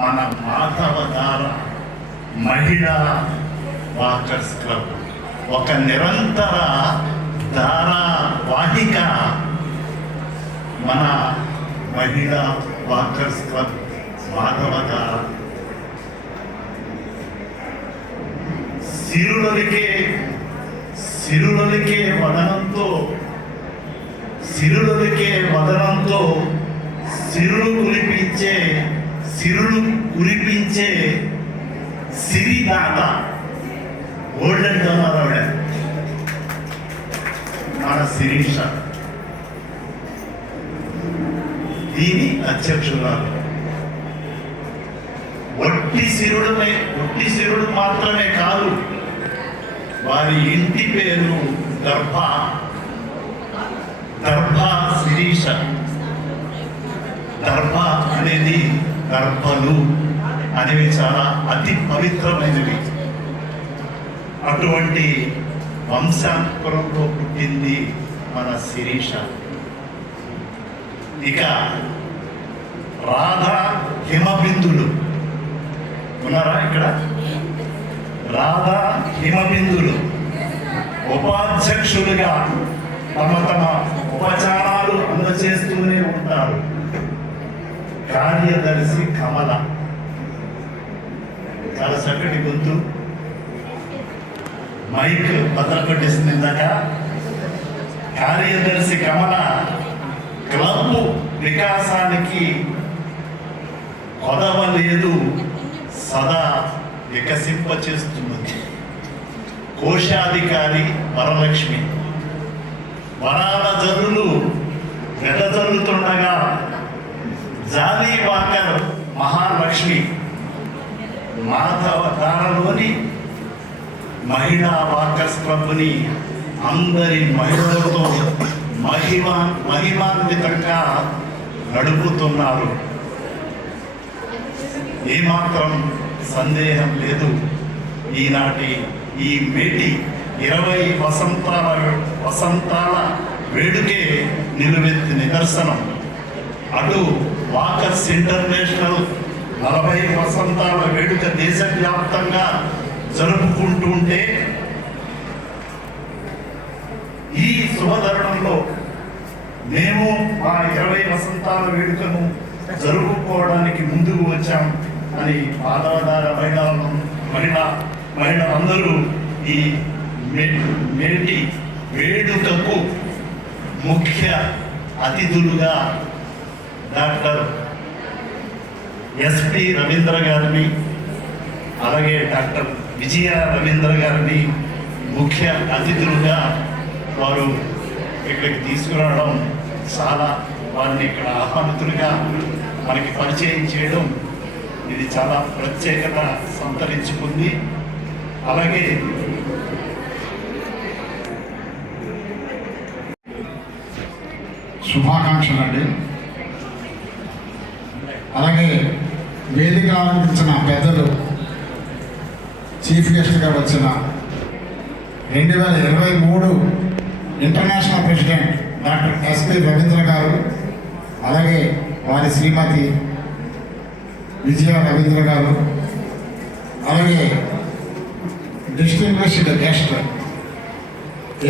మన మాధవధార మహిళా walkers club ఒక నిరంతర ధారావాహిక. మన మహిళా వాకర్స్ క్లబ్ మాధవధార సిరులకే వదనంతో సిరులు కురిపించే సిరిదాత గోల్డెన్ డోనర్ ఆవిడ మన శిరీష. దీని అధ్యక్షురాలు. ఒట్టి సిరుడు మాత్రమే కాదు, వారి ఇంటి పేరు దర్భ శిరీష. దర్భ అనేది దర్భలు అనేవి చాలా అతి పవిత్రమైనవి. అటువంటి వంశాంకురంలో పుట్టింది మన శిరీష. ఇక రాధా హిమబిందులు ఉన్నారా ఇక్కడ? రాధా హిమబిందులు ఉపాధ్యక్షులుగా తమ ఉపచారాలు అందజేస్తూనే ఉంటారు. కార్యదర్శి కమల, చాలా చక్కటి గొంతు, మైక్ భద్రపట్టిస్తుంది ఇందాక. కార్యదర్శి కమల క్లబ్ వికాసానికి కొదవ లేదు, సదా వికసింప చేస్తున్నది. కోశాధికారి వరలక్ష్మి వరాల జల్లులు వెదజల్లుతుండగా జాలీ వాకర్ మహాలక్ష్మి మాధవధారలోని మహిళా వాకర్స్ క్లబ్ని అందరి మహిళలతో మహిమాన్వితంగా నడుపుతున్నారు. ఏమాత్రం సందేహం లేదు, ఈనాటి ఈ మేటి 20 వసంతాల వేడుకే నిలువెత్తి నిదర్శనం. అటు వాకర్స్ ఇంటర్నేషనల్ 40 వసంతాల వేడుక దేశవ్యాప్తంగా జరుపుకుంటుంటే, ఈ శుభతరుణంలో మేము మా 20 వసంతాల వేడుకను జరుపుకోవడానికి ముందుకు వచ్చాం అని మాధవధార మహిళలందరూ ఈ మేటి వేడుకకు ముఖ్య అతిథులుగా డాక్టర్ ఎస్పి రవీంద్ర గారిని, అలాగే డాక్టర్ విజయ రవీంద్ర గారిని ముఖ్య అతిథులుగా వారు ఇక్కడికి తీసుకురావడం, చాలా వారిని ఇక్కడ ఆహ్వానితులుగా మనకి పరిచయం చేయడం, ఇది చాలా ప్రత్యేకత సంతరించుకుంది. అలాగే శుభాకాంక్షలు అండి. అలాగే వేదిక ఆరంభించిన పెద్దలు, చీఫ్ గెస్ట్గా వచ్చిన 2023 international president doctor SP Ravindra గారు, అలాగే వారి శ్రీమతి విజయ రవీంద్ర గారు, అలాగే డిస్టింగ్విష్డ్ గెస్ట్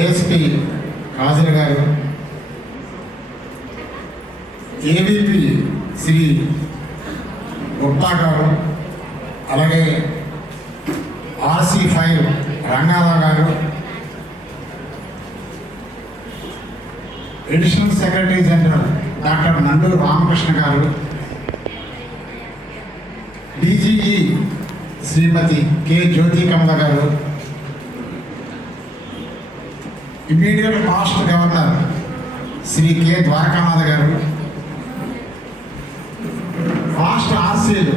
ఏఎస్పి కాజల్ గారు, ఏవిపి శ్రీ గుప్తా గారు, అలాగే RC5 రంగారావు గారు, additional secretary general doctor Nanduru Ramakrishna గారు, DGE శ్రీమతి కె జ్యోతి కమల గారు, immediate past governor Shri K Dwarakanath గారు, పాస్ట్ RCలు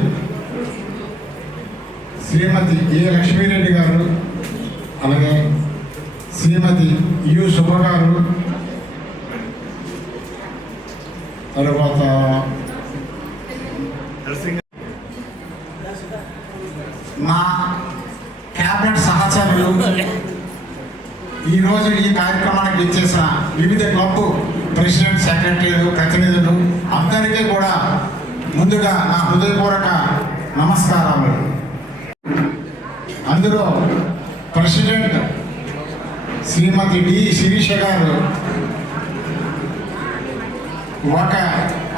శ్రీమతి ఏ లక్ష్మీరెడ్డి గారు, అలాగే శ్రీమతి యు శుభ గారు, తర్వాత నా క్యాబినెట్ సహచరులు, ఈరోజు ఈ కార్యక్రమానికి విచ్చేసిన వివిధ క్లబ్ ప్రెసిడెంట్, సెక్రటరీలు, ప్రతినిధులు అందరికీ కూడా ముందుగా నా హృదయపూర్వక నమస్కారాలు. అందులో ప్రెసిడెంట్ శ్రీమతి డి శిరీష గారు ఒక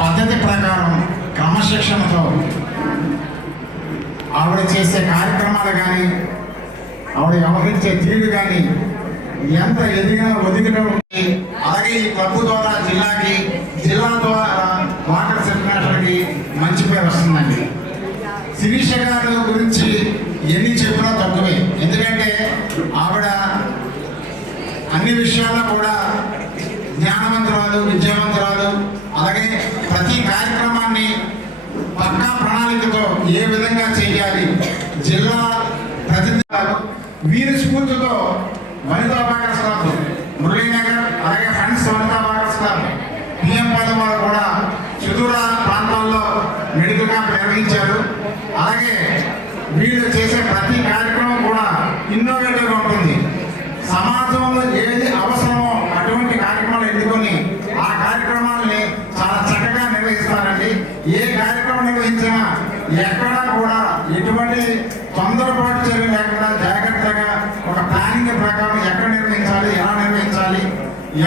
పద్ధతి ప్రకారం క్రమశిక్షణతో ఆవిడ చేసే కార్యక్రమాలు కానీ ఆవిడ వ్యవహరించే తీరు కానీ ఎంత ఎదిగినా ఒదిగిన అలాగే ఈ క్లబ్ ద్వారా జిల్లా ద్వారా వాటర్ సెమినార్లకి మంచి పేరు వస్తుందండి. శిరీష గారి గురించి ఎన్ని చెప్పినా తక్కువే. ఎందుకంటే ఆవిడ అన్ని విషయాల్లో కూడా జ్ఞానవంతురాలు, విద్యావంతురాలు. అలాగే ప్రతి కార్యక్రమాన్ని పక్కా ప్రణాళికతో ఏ విధంగా చేయాలి, జిల్లా ప్రతినిధులు వీరి స్ఫూర్తితో వనితా బాకర్స్ క్లబ్ మురళీనగర్, అలాగే ఫ్రెండ్స్ వనితా బాకర్స్ క్లబ్ పిఎం పదం వారు కూడా సుదూర ప్రాంతాల్లో మెడికల్ క్యాంప్ నిర్వహించారు. అలాగే వీళ్ళు చేసే ప్రతి కార్యక్రమం కూడా ఇన్నోవేటివ్గా ఉంటుంది. సమాజంలో ఏది అవసరమో అటువంటి కార్యక్రమాలు ఎన్నుకొని ఆ కార్యక్రమాలని చాలా చక్కగా నిర్వహిస్తారండి. ఏ కార్యక్రమం నిర్వహించినా ఎక్కడా కూడా ఎటువంటి తొందరపాటు చర్య లేకుండా జాగ్రత్తగా ఒక ప్లానింగ్ ప్రకారం ఎక్కడ నిర్వహించాలి, ఎలా నిర్వహించాలి,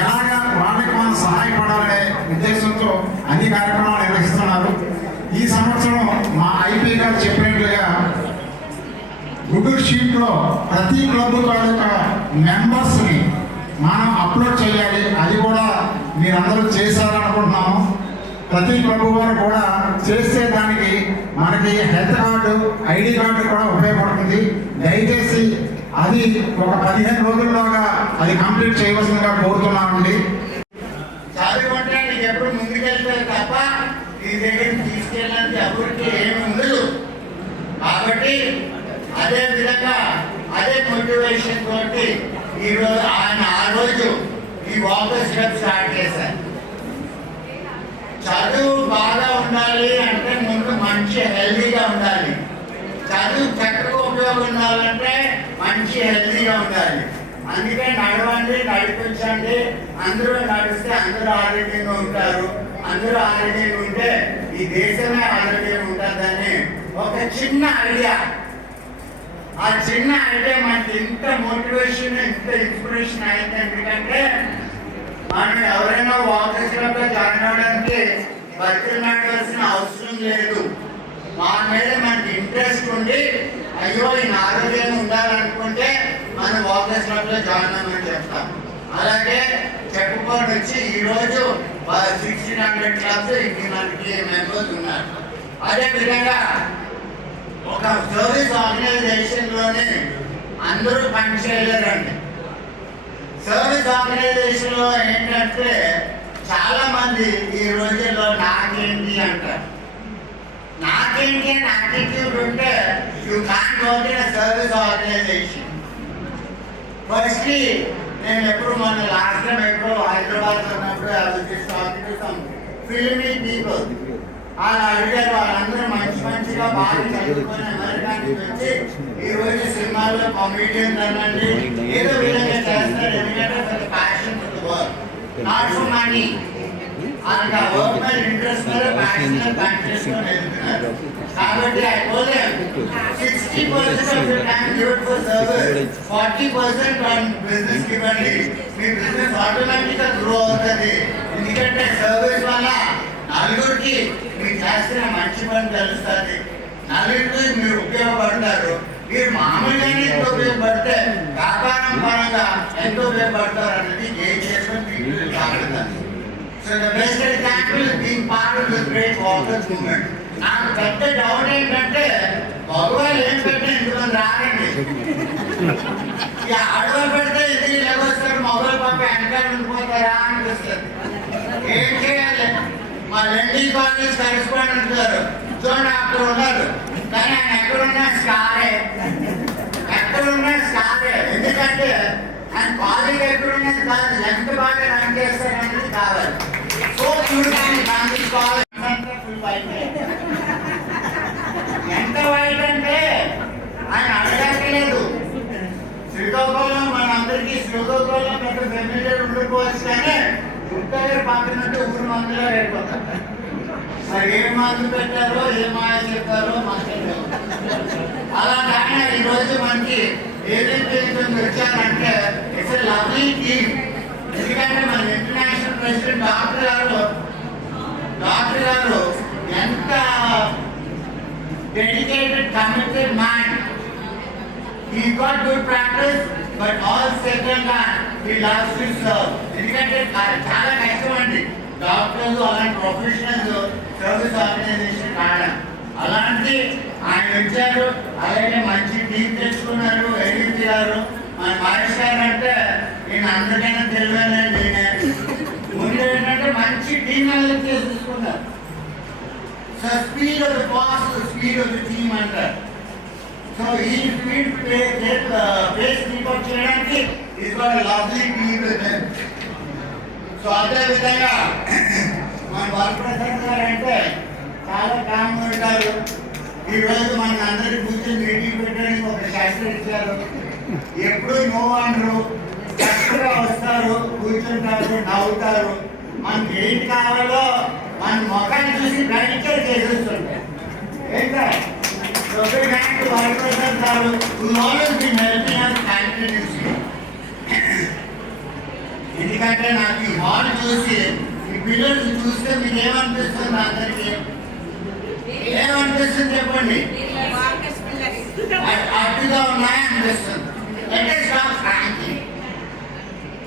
ఎలాగా వాళ్ళకి మనం సహాయపడాలనే ఉద్దేశంతో అన్ని కార్యక్రమాలు నిర్వహిస్తున్నారు. ఈ సంవత్సరం మా ఐపీ గారు చెప్పినట్లుగా గూగుల్ షీట్లో ప్రతి క్లబ్ తాలూకా మెంబర్స్ని మనం అప్లోడ్ చేయాలి. అది కూడా మీరందరూ చేశారనుకుంటున్నాము. ప్రతి క్లబ్ వారు కూడా చేసే దానికి మనకి హెల్త్ కార్డు, ఐడి కార్డు కూడా ఉపయోగపడుతుంది. దయచేసి అది ఒక 15 రోజుల్లోగా అది కంప్లీట్ చేయవలసిందిగా కోరుతున్నామండి. చదువుకుంటే నీకు ఎప్పుడు ముందుకెళ్తే తప్ప నీ దగ్గర తీసుకెళ్ళడానికి ఎవరికి ఏమి ఉండదు. కాబట్టి అదే విధంగా అదే మోటివేషన్ తోటి ఈరోజు ఆయన ఆ రోజు ఈ వాకర్స్ క్లబ్ స్టార్ట్ చేశారు. చదువు బాగా ఉండాలి అంటే ముందు మంచి హెల్తీగా ఉండాలి. చదువు చక్కగా ఉపయోగం ఉండాలంటే మంచి హెల్తీగా ఉండాలి. అందుకే నడవండి, నడిపించండి. అందరూ నడిస్తే అందరూ ఆరోగ్యంగా ఉంటారు. అందరూ ఆరోగ్యంగా ఉంటే ఈ దేశమే ఆరోగ్యంగా ఉంటుందని ఒక చిన్న ఐడియా. ఆ చిన్న ఐడియా మనకి ఇంత మోటివేషన్, ఇంత ఇన్స్పిరేషన్ అయింది. ఎందుకంటే మనం ఎవరైనా వాకర్స్ క్లబ్లో జాయిన్ అవ్వడానికి బతికినాడాల్సిన అవసరం లేదు. మా మీద మనకి ఇంట్రెస్ట్ ఉండి అయ్యో ఈయన ఆరోగ్యంగా ఉండాలనుకుంటే మనం వాకర్స్ క్లబ్లో జాయిన్ అవ్వమని చెప్తాం. అలాగే చెప్పుకొని వచ్చి ఈరోజు 1600 క్లబ్స్ మనకి మెంబర్స్ ఉన్నారు. అదేవిధంగా ఒక సర్వీస్ ఆర్గనైజేషన్లోనే అందరూ పని చేయలేరండి. సర్వీస్ ఆర్గనైజేషన్లో ఏంటంటే చాలా మంది ఈ రోజుల్లో నాకేంటి అంటారు. నాకేంటి అని యాటిట్యూడ్ ఉంటే you can't work in service organisation. Firstly నేను ఎప్పుడు మన లాస్ట్ టైం ఎప్పుడు హైదరాబాద్ ఉన్నప్పుడు ఫిల్మీ పీపుల్ వాళ్ళు అడిగారు. వాళ్ళందరూ మంచిగా బాగా చదువుకొని అమెరికా నుంచి వచ్చి ఈ రోజు సినిమాల్లో కామెడియన్ అనండి ఏదో విధంగా చేస్తారు. ఎందుకంటే passion for the work, not for money. వాళ్ళకి ఆ వర్క్ మీద ఇంట్రెస్ట్ మీద ప్యాషన్ కంటిన్యూస్గా వెళ్తున్నారు. కాబట్టి I told them 60% of your time give it for service, 40% on business ఇవ్వండి. మీ బిజినెస్ ఆటోమేటిక్గా గ్రో అవుతుంది. ఎందుకంటే సర్వీస్ వల్ల నలుగురికి మీరు చేస్తున్న మంచి పని తెలుస్తుంది. నలుగురికి మీరు ఉపయోగపడతారు. మీరు మామూలుగానే ఎంత ఉపయోగపడితే వ్యాపారం పరంగా ఎంత ఉపయోగపడతారు అనేది ఏం చేసుకొని మీకు జాగ్రత్త. So the best example is being part of this great walkers movement. నాకు పెద్ద డౌట్ ఏంటంటే మగవాళ్ళు ఏం పెట్టే ఇంతమంది రారండి. ఇక ఆడవాళ్ళు పెడితే ఇది లేకొస్తారు, మగవాళ్ళు పాప వెనకాల ఉండిపోతారా అనిపిస్తుంది. ఏం చేయాలి? మా లెండి కాలేజ్ కరెస్పాండెంట్ గారు చూడండి అక్కడ ఉన్నారు. కానీ ఆయన ఎక్కడున్నా స్టారే, ఎక్కడున్నా స్టారే. ఎందుకంటే ఆయన కాలేజ్ ఎక్కడున్నది కాదు, ఎంత బాగా రన్ చేస్తారనేది కావాలి. So college full white. ఎంత వైట్ అంటే ఆయన అడగలేదు. శ్రీకాకుళం మనందరికీ శ్రీకాకుళం పెద్ద ఫెమిలియర్ ఉండిపోవచ్చు, కానీ ఉత్తర పక్కనంటే ఊరు మందులో వెళ్ళిపోతారు. మరి ఏం మందు పెట్టారో ఏం మాయ చెప్పారో మాకు తెలియదు. అలా కానీ ఈరోజు మనకి ఏదైతే వచ్చారంటే ఇట్స్ ఎ లవ్లీ టీమ్. ఎందుకంటే మన ఇంటర్నేషనల్ ప్రెసిడెంట్ డాక్టర్ గారు ఎంత dedicated committed man. He got good practice, but all second he loves to serve. ఎందుకంటే చాలా కష్టం అండి డాక్టర్స్ అలాంటి ప్రొఫెషనల్స్ సర్వీస్ ఆర్గనైజేషన్ కావడం. అలాంటి ఆయన వచ్చారు, అలాగే మంచి టీం తెచ్చుకున్నారు, ఎదిగారు. మన మహేష్ గారు అంటే నేను అందరికైనా తెలియదు. నేనే ముందు ఏంటంటే మంచి టీం అనేది తీసుకున్నారు. So speed of the boss, speed of the team అంటారు. సో ఈ స్పీడ్ ప్లేస్ కీపప్ చేయడానికి is got a lovely team with him. So అదే విధంగా మన వరప్రసాద్ గారు అంటే చాలా కామ్గా ఉంటారు. ఈరోజు మన అందరి కూర్చొని మీటింగ్ పెట్టడానికి ఒక శాస్త్రం ఇచ్చారు. ఎప్పుడు నో అనరు, చక్కగా వస్తారు, కూర్చుంటారు, నవ్వుతారు. మనకి ఏంటి కావాలో మన మొఖాన్ని చూసి ప్రణించారు చేసేస్తుంటారు. ఏంటో వరప్రసాద్ గారు always been helping us continuously. ఎందుకంటే నాకు ఈ హాల్ చూసి ఈ పిల్లర్స్ చూస్తే మీకు ఏమనిపిస్తుంది? అందరికీ ఏమనిపిస్తుంది చెప్పండి? అడ్డుగా ఉన్నాయనిపిస్తుంది.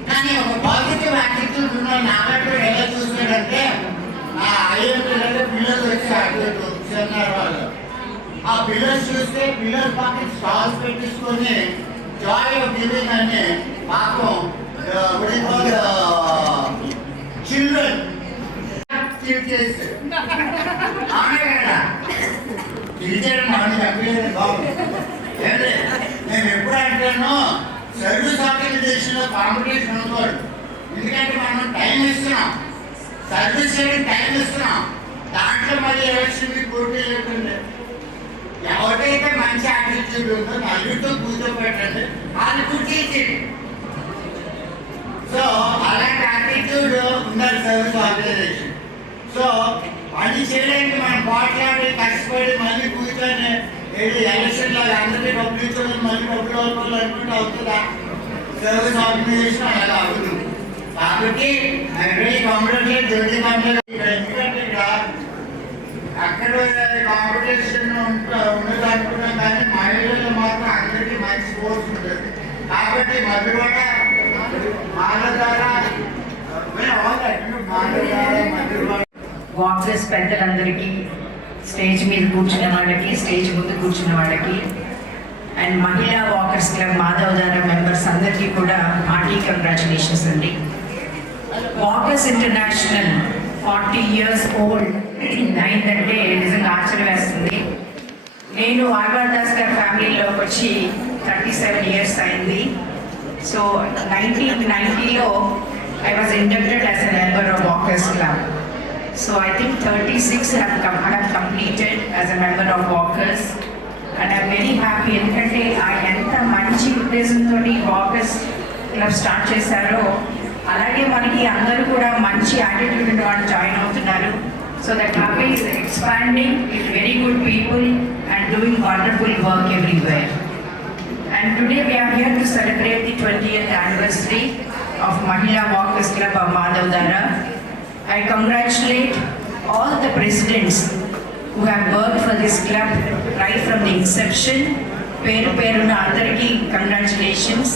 కానీ ఒక పాజిటివ్ యాటిట్యూడ్ ఉన్న నాకంటూ ఎలా చూస్తాడంటే ఆ అయ్యే పిల్లలు వచ్చి అడ్డు చెన్నారు వాళ్ళు. ఆ పిల్లర్స్ చూస్తే పిల్లర్ పక్కన స్టాల్స్ పెట్టించుకొని జాయ్ ఆఫ్ గివింగ్ అని పాపం చిల్డ్రన్ చేస్తే టీచర్ మనం చెప్పలేదు బాబు. నేను ఎప్పుడు అంటాను సర్వీస్ ఆర్గనైజేషన్ లో కాంపిటీషన్ అనుకోడు. ఎందుకంటే మనం టైం ఇస్తున్నాం, సర్వీస్ చేయడానికి టైం ఇస్తున్నాం. దాంట్లో మళ్ళీ ఎలక్షన్ పోటీ లేకుండా ఎవరికైతే మంచి యాటిట్యూడ్ ఉందో నలుగురితో కూర్చోబెట్టండి, వాళ్ళు కూర్చేయండి. సో అలాంటి యాటిట్యూడ్ ఉండాలి సర్వీస్ ఆర్గనైజేషన్. సో అది చేయడానికి మనం పోట్లాడి కష్టపడి మళ్ళీ కూర్చొని ఎలక్షన్ లాగా అందరికీ డబ్బులు ఇచ్చుకొని మళ్ళీ డబ్బులు అవుతుంది అనుకుంటే అవుతుందా? సర్వీస్ ఆర్గనైజేషన్ అలా అవ్వదు. కాబట్టి కాంపిటేషన్ ఎందుకంటే ఇక్కడ అక్కడ కాంపిటీషన్ ఉండదు అనుకున్నాం, కానీ మహిళలు మాత్రం అందరికీ మంచి స్పోర్ట్స్ ఉంటుంది. కాబట్టి మధురవాడ వాకర్స్ పెద్దలందరికీ, స్టేజ్ మీద కూర్చున్న వాళ్ళకి, స్టేజ్ ముందు కూర్చున్న వాళ్ళకి, అండ్ మహిళా వాకర్స్ క్లబ్ మాధవధార మెంబర్స్ అందరికీ కూడా హార్టీ కంగ్రాచులేషన్స్ అండి. వాకర్స్ ఇంటర్నేషనల్ 40 years ఓల్డ్ అయిందంటే నిజంగా ఆశ్చర్యం వేస్తుంది. నేను ఆర్వార్ దాస్ గారి ఫ్యామిలీలోకి వచ్చి 37 years అయింది. సో 1990లో I was inducted as a member of Walkers Club. So I think 36 have completed as a member of Walkers, and I'm very happy ఎందుకంటే ఎంత మంచి ఉద్దేశంతో వాకర్స్ క్లబ్ స్టార్ట్ చేశారో అలాగే మనకి అందరూ కూడా మంచి యాటిట్యూడ్ ఉన్న వాళ్ళు జాయిన్ అవుతున్నారు. So the club is expanding with very good people and doing wonderful work everywhere. And today we are here to celebrate the 20th anniversary of Mahila Walkers Club of Madhavdara. I congratulate all the presidents who have worked for this club right from the inception. Peruna andariki congratulations.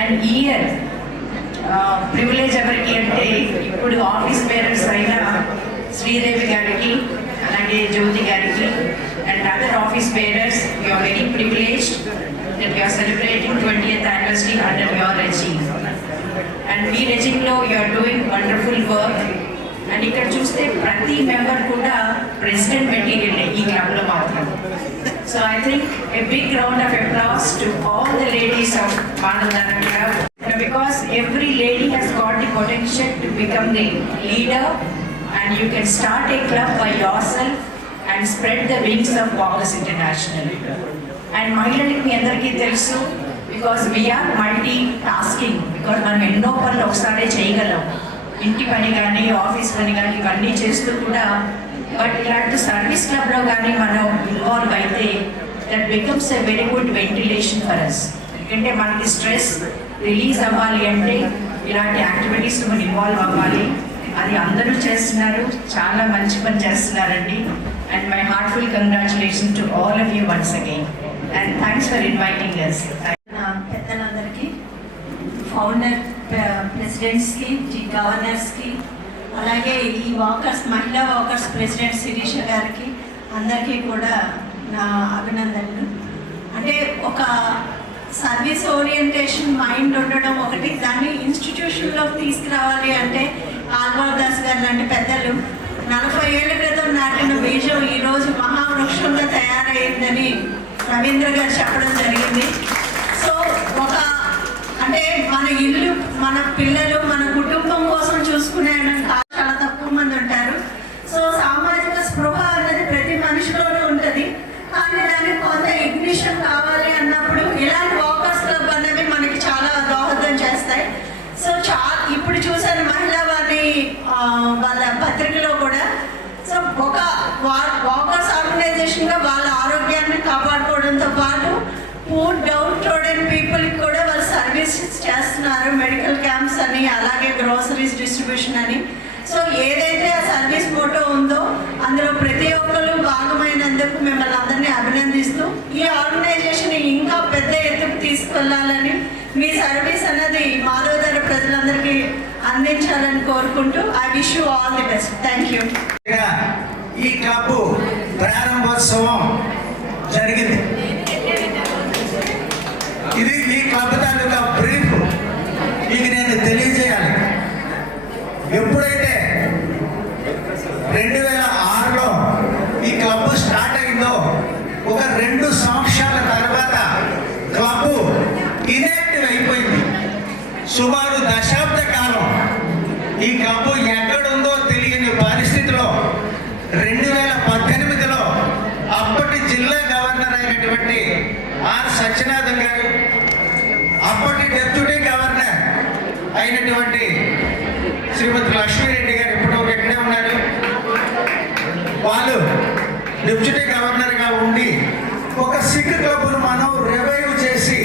And year privilege evariki ante ippudu office bearers aina Sridevi gariki alage Jyoti gariki and other office bearers, you are very privileged that we are celebrating 20th anniversary under your regime. And మీ రెజిమ్లో you are doing wonderful work. And ఇక్కడ చూస్తే ప్రతి member కూడా president material ఈ క్లబ్లో మాత్రం. So I think a big round of applause to all the ladies of Madhavadhara club, because every lady has got the potential to become the leader, and you can start a club by yourself and spread the wings of Walkers International. And మహిళలకి మీ అందరికీ తెలుసు, because we are multi tasking, because మనం ఎన్నో పనులు ఒకసారి చేయగలం. ఇంటి పని కానీ ఆఫీస్ పని కానీ ఇవన్నీ చేస్తూ కూడా బట్ ఇలాంటి సర్వీస్ క్లబ్లో కానీ మనం ఇన్వాల్వ్ అయితే that becomes a very good ventilation for us. ఎందుకంటే మనకి స్ట్రెస్ రిలీజ్ అవ్వాలి అంటే ఇలాంటి యాక్టివిటీస్ మనం ఇన్వాల్వ్ అవ్వాలి. అది అందరూ చేస్తున్నారు, చాలా మంచి పని చేస్తున్నారండి. And my heartful congratulation to all of you once again and thanks for inviting us. పెద్దలందరికీ, ఫౌండర్ ప్రెసిడెంట్స్కి, గవర్నర్స్కి, అలాగే ఈ వాకర్స్ మహిళా వాకర్స్ ప్రెసిడెంట్ శిరీష గారికి అందరికీ కూడా నా అభినందనలు. అంటే ఒక సర్వీస్ ఓరియంటేషన్ మైండ్ ఉండడం ఒకటి, దాన్ని ఇన్స్టిట్యూషన్లో తీసుకురావాలి అంటే ఆల్వార్ దాస్ గారు లాంటి పెద్దలు 40 ఏళ్ల క్రితం నాటిన బీజం ఈరోజు మహావృక్షంగా తయారైందని రవీంద్ర గారు చెప్పడం జరిగింది. సో ఒక అంటే మన ఇల్లు, మన పిల్లలు, మన కుటుంబం కోసం చూసుకునే చాలా తక్కువ మంది ఉంటారు. సో సామాజిక స్పృహ అనేది ప్రతి మనిషిలోనూ ఉంటుంది. కానీ దానికి కొంత ఇగ్నిషన్ కావాలి అన్నప్పుడు ఇలాంటి వాకర్స్ క్లబ్ అనేవి మనకి చాలా దోహదం చేస్తాయి. సో ఇప్పుడు చూసాను మహిళా వారి వాళ్ళ పత్రికలో కూడా. సో ఒక వాకర్స్ ఆర్గనైజేషన్గా వాళ్ళ ఆరోగ్యాన్ని కాపాడుకోవడంతో పాటు పూర్ డౌన్ ట్రోడెన్ పీపుల్కి కూడా వాళ్ళు సర్వీసెస్ చేస్తున్నారు, మెడికల్ క్యాంప్స్ అని, అలాగే గ్రోసరీస్ డిస్ట్రిబ్యూషన్ అని. సో ఏదైతే ఆ సర్వీస్ మోటో ఉందో అందులో ప్రతి ఒక్కరు భాగమైనందుకు మిమ్మల్ని అందరినీ అభినందిస్తూ ఈ ఆర్గనైజేషన్ ఇంకా పెద్ద ఎత్తుకు తీసుకెళ్లాలని, మీ సర్వీస్ అనేది మాధవధార ప్రజలందరికీ అందించాలని కోరుకుంటూ I wish you all the best. Thank you. ఈ క్లబ్ ప్రారంభోత్సవం జరిగింది. ఇది ఈ క్లబ్ తాలూకా బ్రీఫ్ మీకు నేను తెలియజేయాలి. ఎప్పుడైతే 2006లో ఈ క్లబ్ స్టార్ట్ అయిందో ఒక 2 సంవత్సరాల తర్వాత క్లబ్ ఇన్యాక్టివ్ అయిపోయింది. సుమారు దశాబ్ద కాలం ఈ క్లబ్ ఎక్కడుందో తెలియని పరిస్థితిలో 2018లో అప్పటి జిల్లా గవర్నర్ అయినటువంటి ఆర్ సత్యనాథన్ గారు, అప్పటి డిప్యూటీ గవర్నర్ అయినటువంటి శ్రీమతి లక్ష్మీరెడ్డి గారు ఇప్పుడు ఇక్కడే ఉన్నారు. వాళ్ళు డిప్యూటీ గవర్నర్గా ఉండి ఒక సిక్ క్లబ్ను మనం రివైవ్ చేసి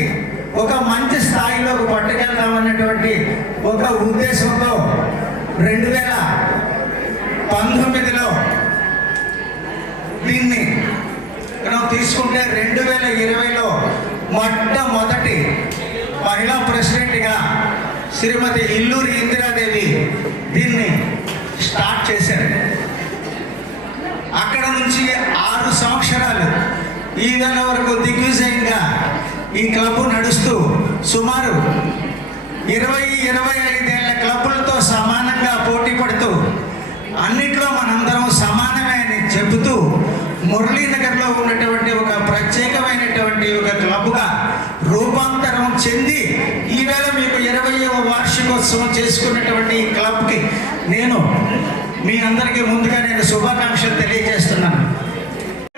ఒక మంచి స్థాయిలోకి పట్టుకెళ్తామన్నటువంటి ఒక ఉద్దేశంతో 2019లో దీన్ని మనం తీసుకుంటే 2020లో మొట్టమొదటి మహిళా ప్రెసిడెంట్గా శ్రీమతి ఇల్లూరి ఇందిరాదేవి దీన్ని స్టార్ట్ చేశారు. అక్కడ నుంచి 6 సంవత్సరాలు ఈ వేళ వరకు దిగ్విజయంగా ఈ క్లబ్ నడుస్తూ సుమారు 20-25 ఏళ్ల క్లబ్బులతో సమానంగా పోటీ పడుతూ అన్నిట్లో మనందరం సమానమే అని చెబుతూ మురళీనగర్లో ఉన్నటువంటి ఒక ప్రత్యేకమైనటువంటి ఒక క్లబ్గా రూపాంతరం చెంది ఈవేళ మీకు 20వ వార్షికోత్సవం చేసుకున్నటువంటి ఈ క్లబ్కి నేను మీ అందరికీ ముందుగా నేను శుభాకాంక్షలు తెలియజేస్తున్నాను.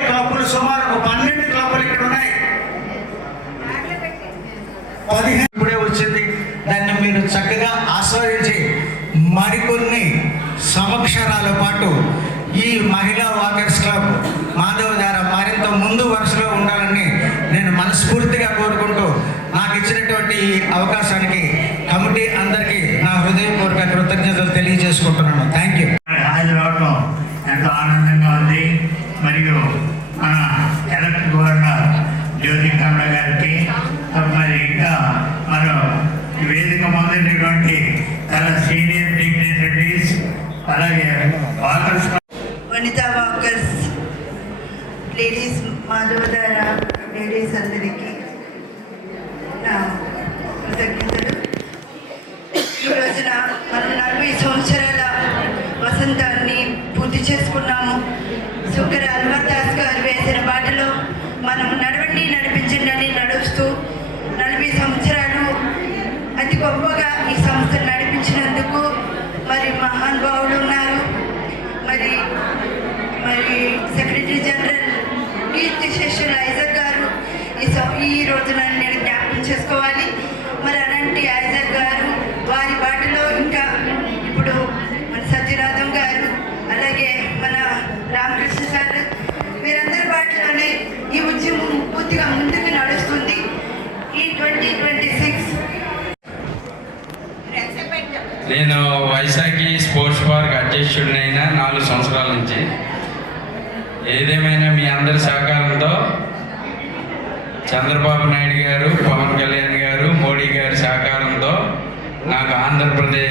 క్లబ్బులు సుమారు 12 క్లబ్బులు ఇక్కడ ఉన్నాయి. 15 ఇప్పుడే వచ్చింది. దాన్ని మీరు చక్కగా ఆస్వాదించి మరికొన్ని సంవత్సరాల పాటు ఈ మహిళా వాకర్స్ క్లబ్ మాధవధార మరింత ముందు వరుసలో ఉండాలని నేను మనస్ఫూర్తిగా కోరుకుంటూ నాకు ఇచ్చినటువంటి ఈ అవకాశానికి కమిటీ అందరికీ నా హృదయపూర్వక కృతజ్ఞతలు తెలియజేసుకుంటున్నాను. Thank you. హాజరవడం ఎంతో ఆనందంగా ఉంది. మరియు మన ఎలక్ట్ గవర్నర్ జ్యోతి కమల గారికి, మరి ఇంకా మనం వేదిక మొదలైనటువంటి చాలా సీనియర్ డిగ్నిటరీస్, అలాగే walkers, Vanitha walkers, ladies, Madhavadhara ladies అందరికీ నా కృతజ్ఞతలు. ఈ రోజున మనం 40 సంవత్సరాల వసంతాన్ని పూర్తి చేసుకున్నాము. సుకర అల్వార్ దాస్ గారు వేసిన బాటలో మనం నడవండి నడిపించండి అని నడుస్తూ 40 సంవత్సరాలు అతి గొప్పగా ఈ సంస్థను నడిపించినందుకు మరి మహానుభావులు ఉన్నారు. మరి సెక్రటరీ జనరల్ కీర్తి శేషులు ఐజక్ గారు ఈ రోజున నేను జ్ఞాపకం చేసుకోవాలి. మరి అలాంటి ఐజక్ గారు వారి బాటలో ఇంకా ఇప్పుడు మన సత్యనాథం గారు, అలాగే మన నేను వైశాఖి స్పోర్ట్స్ పార్క్ అధ్యక్షుడినైన 4 సంవత్సరాల నుంచి. ఏదేమైనా మీ అందరి సహకారంతో చంద్రబాబు నాయుడు గారు, పవన్ కళ్యాణ్ గారు, మోడీ గారి సహకారంతో నాకు ఆంధ్రప్రదేశ్